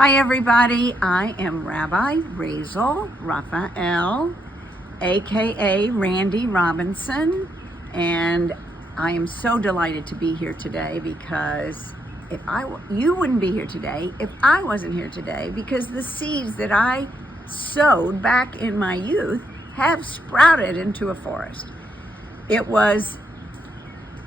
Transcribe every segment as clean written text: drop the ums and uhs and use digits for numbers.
Hi everybody, I am Rabbi Razel Raphael, aka Randy Robinson, and I am so delighted to be here today because you wouldn't be here today if I wasn't here today, because the seeds that I sowed back in my youth have sprouted into a forest. It was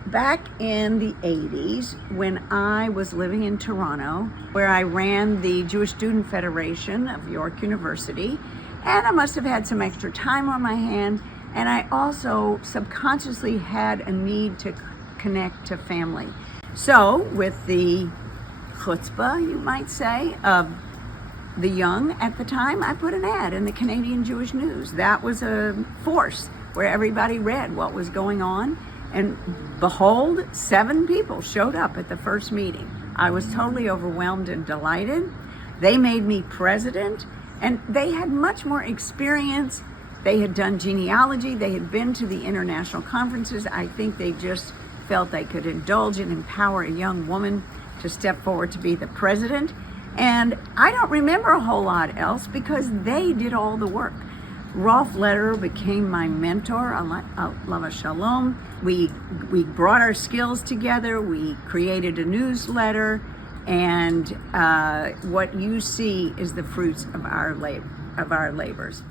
back in the 80s when I was living in Toronto, where I ran the Jewish Student Federation of York University, and I must have had some extra time on my hand, and I also subconsciously had a need to connect to family. So with the chutzpah, you might say, of the young at the time, I put an ad in the Canadian Jewish News. That was a force where everybody read what was going on. And behold, 7 people showed up at the first meeting. I was totally overwhelmed and delighted. They made me president, and they had much more experience. They had done genealogy. They had been to the international conferences. I think they just felt they could indulge and empower a young woman to step forward to be the president. And I don't remember a whole lot else because they did all the work. Rolf Lederer became my mentor, Alava Shalom. We brought our skills together, we created a newsletter, and what you see is the fruits of our labors.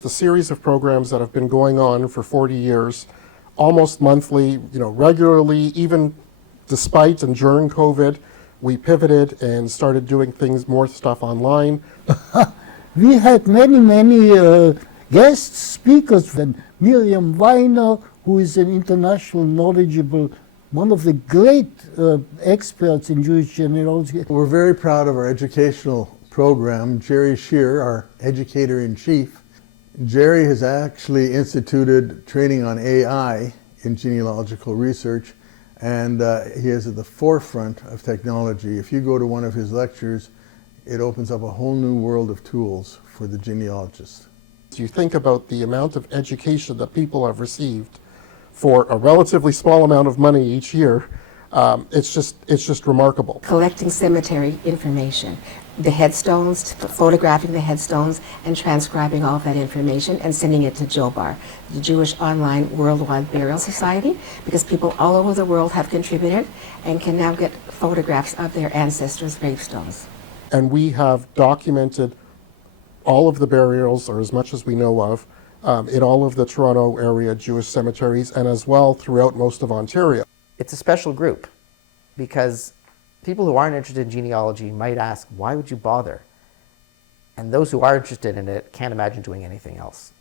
The series of programs that have been going on for 40 years, almost monthly, regularly, even despite and during COVID, we pivoted and started doing more stuff online. We had many guest speakers, and Miriam Weiner, who is an international knowledgeable, one of the great experts in Jewish genealogy. We're very proud of our educational program. Jerry Shear, our educator-in-chief. Jerry has actually instituted training on AI in genealogical research, and he is at the forefront of technology. If you go to one of his lectures, it opens up a whole new world of tools for the genealogist. You think about the amount of education that people have received for a relatively small amount of money each year. It's just remarkable. Collecting cemetery information, the headstones, photographing the headstones and transcribing all of that information and sending it to JOBAR, the Jewish Online Worldwide Burial Society, because people all over the world have contributed and can now get photographs of their ancestors' gravestones. And we have documented all of the burials, or as much as we know of, in all of the Toronto area Jewish cemeteries, and as well throughout most of Ontario. It's a special group because people who aren't interested in genealogy might ask, why would you bother? And those who are interested in it can't imagine doing anything else.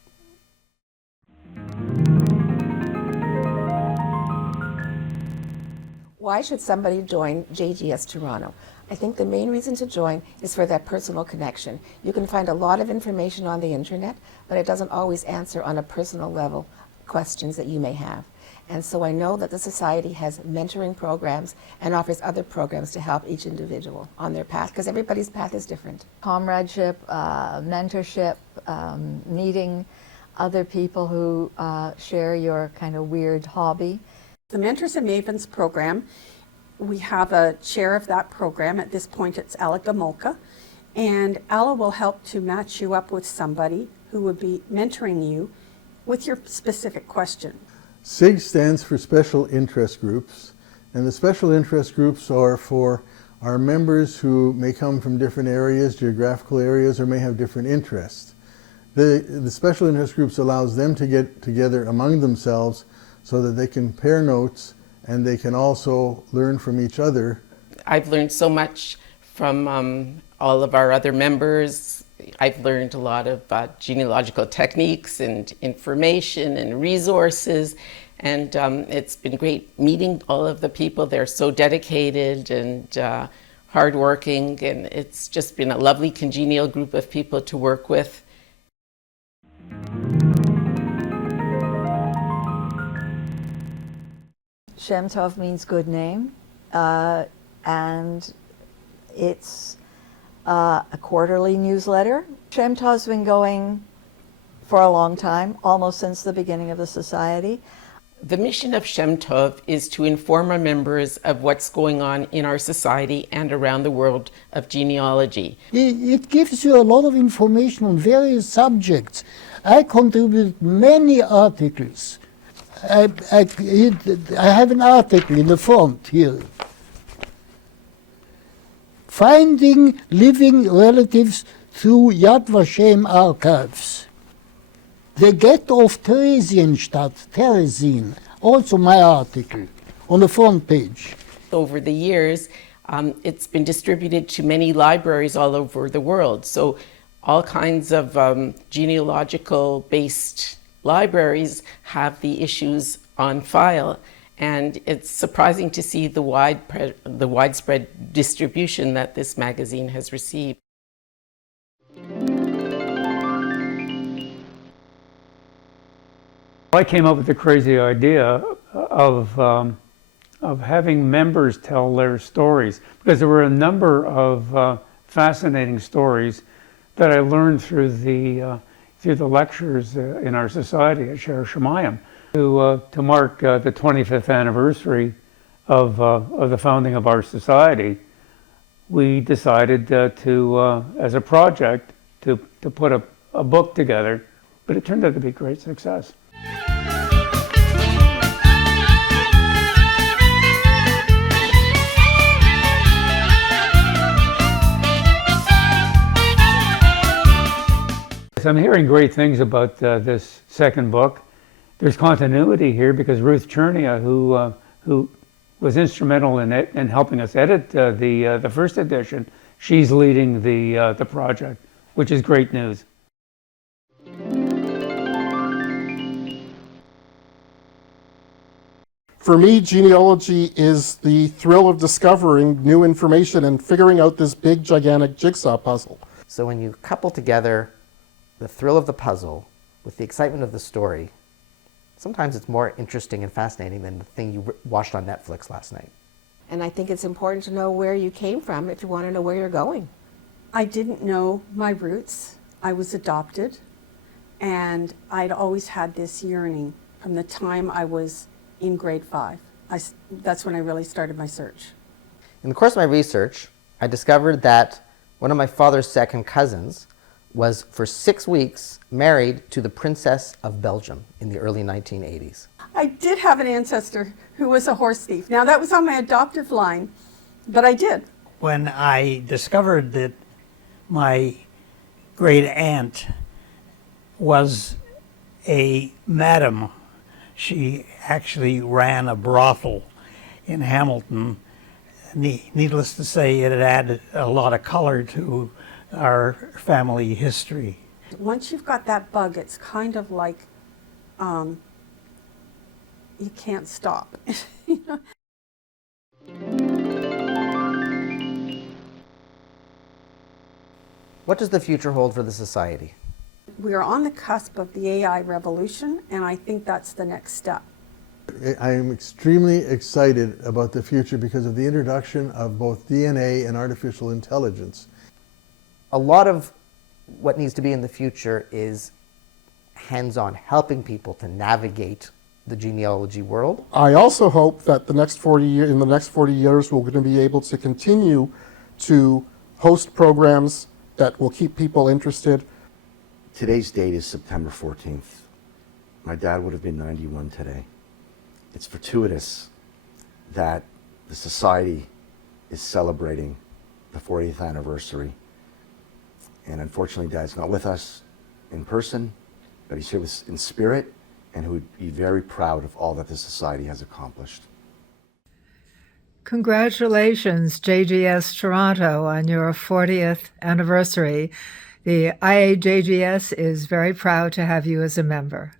Why should somebody join JGS Toronto? I think the main reason to join is for that personal connection. You can find a lot of information on the internet, but it doesn't always answer on a personal level questions that you may have. And so I know that the Society has mentoring programs and offers other programs to help each individual on their path, because everybody's path is different. Comradeship, mentorship, meeting other people who share your kind of weird hobby. The Mentors and Mavens program, we have a chair of that program. At this point, it's Ella Gamolka. And Ella will help to match you up with somebody who would be mentoring you with your specific question. SIG stands for Special Interest Groups, and the special interest groups are for our members who may come from different areas, geographical areas, or may have different interests. The special interest groups allows them to get together among themselves so that they can compare notes and they can also learn from each other. I've learned so much from all of our other members. I've learned a lot of genealogical techniques and information and resources, and it's been great meeting all of the people. They're so dedicated and hardworking, and it's just been a lovely, congenial group of people to work with. Shem Tov means good name, and it's a quarterly newsletter. Shem Tov's been going for a long time, almost since the beginning of the society. The mission of Shem Tov is to inform our members of what's going on in our society and around the world of genealogy. It gives you a lot of information on various subjects. I contributed many articles. I have an article in the front here. Finding living relatives through Yad Vashem archives. The Ghetto of Theresienstadt, Theresien, also my article on the front page. Over the years, it's been distributed to many libraries all over the world. So all kinds of genealogical-based libraries have the issues on file, and it's surprising to see the widespread distribution that this magazine has received. I came up with the crazy idea of having members tell their stories, because there were a number of fascinating stories that I learned through the lectures in our society at Sher Shemayim. To mark the 25th anniversary of the founding of our society, we decided to, as a project, to put a book together, but it turned out to be a great success. I'm hearing great things about this second book. There's continuity here because Ruth Chernia, who was instrumental in helping us edit the first edition, she's leading the project, which is great news. For me, genealogy is the thrill of discovering new information and figuring out this big, gigantic jigsaw puzzle. So when you couple together the thrill of the puzzle with the excitement of the story, sometimes it's more interesting and fascinating than the thing you watched on Netflix last night. And I think it's important to know where you came from if you want to know where you're going. I didn't know my roots. I was adopted, and I'd always had this yearning from the time I was in grade 5. That's when I really started my search. In the course of my research, I discovered that one of my father's second cousins was for 6 weeks married to the Princess of Belgium in the early 1980s. I did have an ancestor who was a horse thief. Now, that was on my adoptive line, but I did. When I discovered that my great aunt was a madam, she actually ran a brothel in Hamilton. Needless to say, it had added a lot of color to our family history. Once you've got that bug, it's kind of like you can't stop. You know? What does the future hold for the society? We are on the cusp of the AI revolution, and I think that's the next step. I am extremely excited about the future because of the introduction of both DNA and artificial intelligence. A lot of what needs to be in the future is hands-on, helping people to navigate the genealogy world. I also hope that in the next 40 years, we're going to be able to continue to host programs that will keep people interested. Today's date is September 14th. My dad would have been 91 today. It's fortuitous that the Society is celebrating the 40th anniversary. And unfortunately, Dad's not with us in person, but he's here in spirit, and who would be very proud of all that the Society has accomplished. Congratulations, JGS Toronto, on your 40th anniversary. The IAJGS is very proud to have you as a member.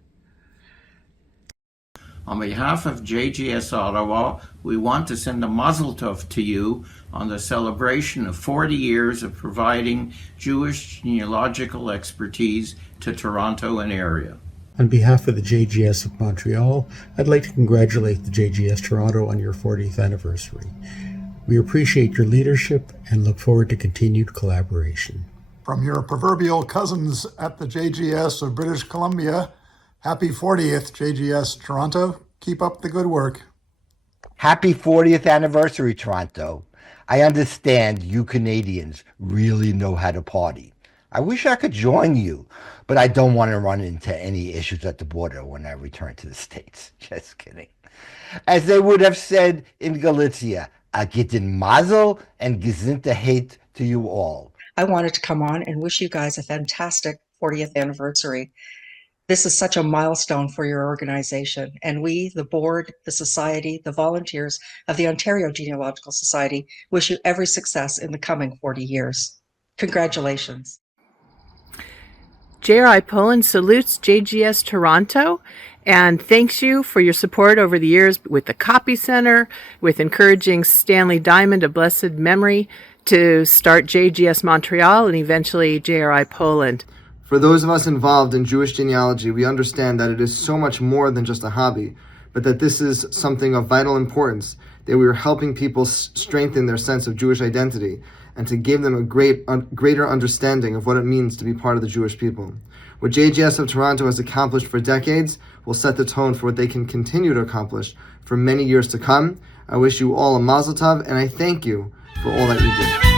On behalf of JGS Ottawa, we want to send a mazel tov to you on the celebration of 40 years of providing Jewish genealogical expertise to Toronto and area. On behalf of the JGS of Montreal, I'd like to congratulate the JGS Toronto on your 40th anniversary. We appreciate your leadership and look forward to continued collaboration. From your proverbial cousins at the JGS of British Columbia, happy 40th, JGS Toronto. Keep up the good work. Happy 40th anniversary, Toronto. I understand you Canadians really know how to party. I wish I could join you, but I don't want to run into any issues at the border when I return to the States. Just kidding. As they would have said in Galicia, a gitten mazel and gesinter hate to you all. I wanted to come on and wish you guys a fantastic 40th anniversary. This is such a milestone for your organization, and we, the board, the society, the volunteers of the Ontario Genealogical Society, wish you every success in the coming 40 years. Congratulations. JRI Poland salutes JGS Toronto and thanks you for your support over the years with the Copy Center, with encouraging Stanley Diamond of blessed memory to start JGS Montreal and eventually JRI Poland. For those of us involved in Jewish genealogy, we understand that it is so much more than just a hobby, but that this is something of vital importance, that we are helping people strengthen their sense of Jewish identity and to give them a greater understanding of what it means to be part of the Jewish people. What JGS of Toronto has accomplished for decades will set the tone for what they can continue to accomplish for many years to come. I wish you all a mazel tov, and I thank you for all that you do.